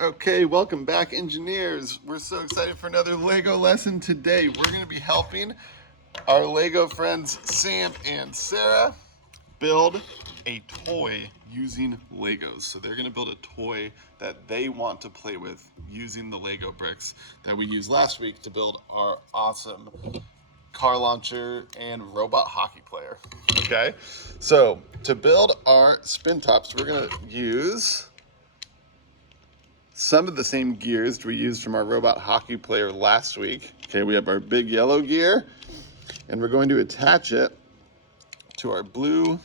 Okay, welcome back, engineers. We're so excited for another Lego lesson today. We're going to be helping our Lego friends Sam and Sarah build a toy using Legos. So they're going to build a toy that they want to play with using the Lego bricks that we used last week to build our awesome car launcher and robot hockey player. Okay, so to build our spin tops, we're going to use some of the same gears we used from our robot hockey player last week. Okay, we have our big yellow gear, and we're going to attach it to our blue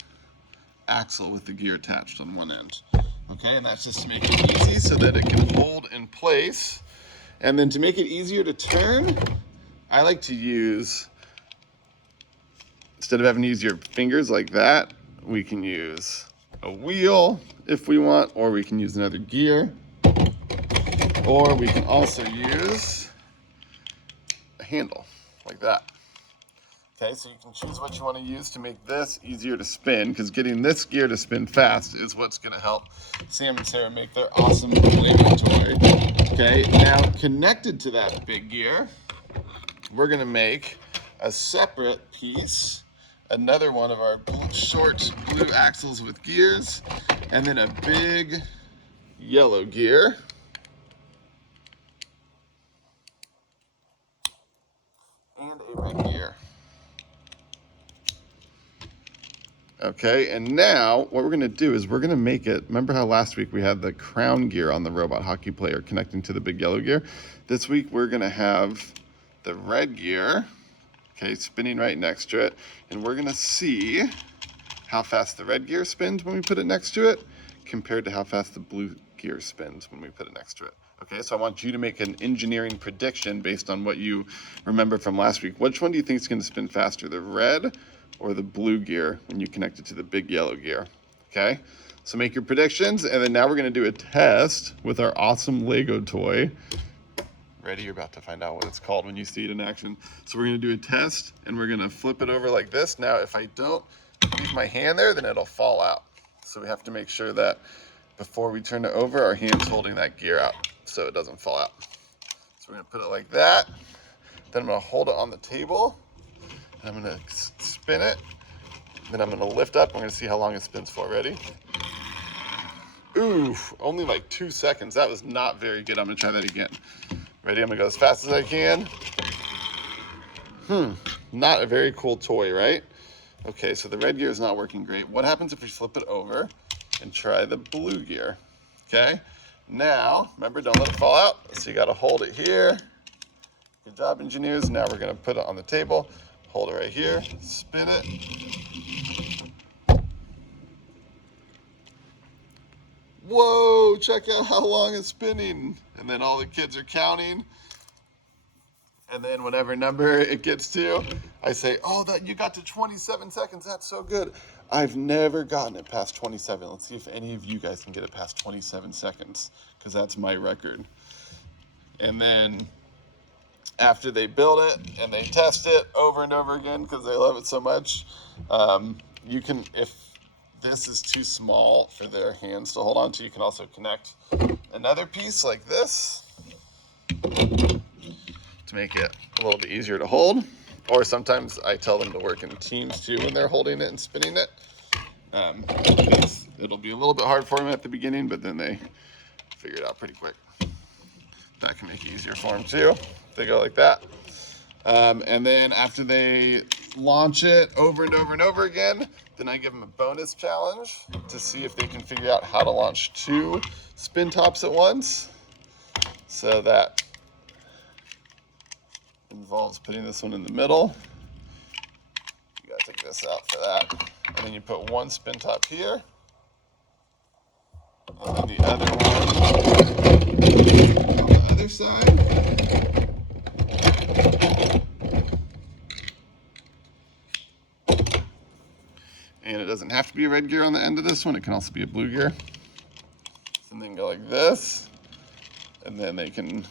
axle with the gear attached on one end. Okay, and that's just to make it easy so that it can hold in place. And then to make it easier to turn, I like to use, instead of having to use your fingers like that, we can use a wheel if we want, or we can use another gear. Or we can also use a handle like that. Okay, so you can choose what you want to use to make this easier to spin, because getting this gear to spin fast is what's going to help Sam and Sarah make their awesome Lego toy. Okay, now connected to that big gear, we're going to make a separate piece, another one of our short blue axles with gears, and then a big yellow gear. And a red gear. Okay, and now what we're going to do is we're going to make it, remember how last week we had the crown gear on the robot hockey player connecting to the big yellow gear? This week we're going to have the red gear, okay, spinning right next to it, and we're going to see how fast the red gear spins when we put it next to it compared to how fast the blue gear spins when we put it next to it. Okay, so I want you to make an engineering prediction based on what you remember from last week. Which one do you think is going to spin faster, the red or the blue gear when you connect it to the big yellow gear? Okay, so make your predictions, and then now we're going to do a test with our awesome Lego toy. Ready? You're about to find out what it's called when you see it in action. So we're going to do a test, and we're going to flip it over like this. Now, if I don't leave my hand there, then it'll fall out. So we have to make sure that before we turn it over, our hand's holding that gear out so it doesn't fall out. So we're going to put it like that. Then I'm going to hold it on the table, and I'm going to spin it. Then I'm going to lift up. I'm going to see how long it spins for. Ready? Ooh, only like 2 seconds. That was not very good. I'm going to try that again. Ready? I'm going to go as fast as I can. Not a very cool toy, right? Okay, so the red gear is not working great. What happens if we flip it over and try the blue gear? Okay, now, remember, don't let it fall out. So you got to hold it here. Good job, engineers. Now we're going to put it on the table. Hold it right here, spin it. Whoa, check out how long it's spinning. And then all the kids are counting. And then whatever number it gets to, I say, oh, that you got to 27 seconds. That's so good. I've never gotten it past 27. Let's see if any of you guys can get it past 27 seconds, because that's my record. And then after they build it and they test it over and over again because they love it so much, you can, if this is too small for their hands to hold on to, you can also connect another piece like this to make it a little bit easier to hold. Or sometimes I tell them to work in teams too when they're holding it and spinning it. It'll be a little bit hard for them at the beginning, but then they figure it out pretty quick. That can make it easier for them too. They go like that. And then after they launch it over and over and over again, then I give them a bonus challenge to see if they can figure out how to launch 2 spin tops at once. So that involves putting this one in the middle. You gotta take this out for that. And then you put 1 spin top here. And then the other one on the other side. And it doesn't have to be a red gear on the end of this one. It can also be a blue gear. And then go like this. And then they can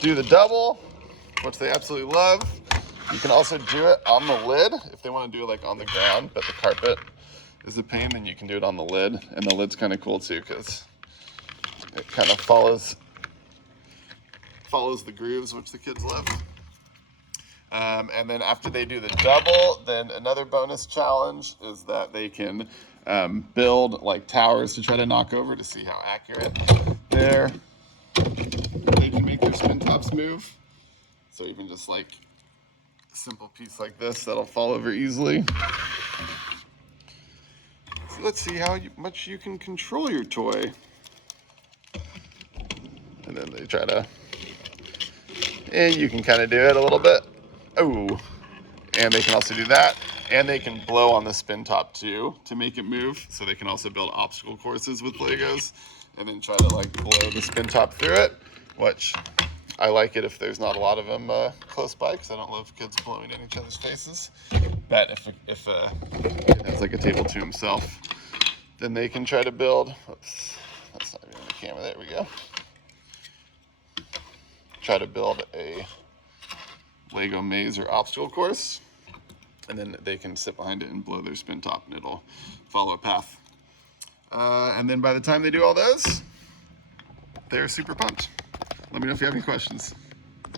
do the double, which they absolutely love. You can also do it on the lid if they want to do it like on the ground, but the carpet is a pain, then you can do it on the lid. And the lid's kind of cool too, because It kind of follows the grooves, which the kids love. And then after they do the double, then another bonus challenge is that they can build like towers to try to knock over to see how accurate they can make their spin tops move. So even just like a simple piece like this, that'll fall over easily. So let's see how much you can control your toy. And then they try to, and you can kind of do it a little bit. Oh, and they can also do that. And they can blow on the spin top too to make it move. So they can also build obstacle courses with Legos and then try to like blow the spin top through it, which I like it if there's not a lot of them close by, because I don't love kids blowing in each other's faces. But if a kid has like a table to himself, then they can try to build, whoops, that's not even on the camera, there we go. Try to build a Lego maze or obstacle course, and then they can sit behind it and blow their spin top and it'll follow a path. And then by the time they do all those, they're super pumped. Let me know if you have any questions.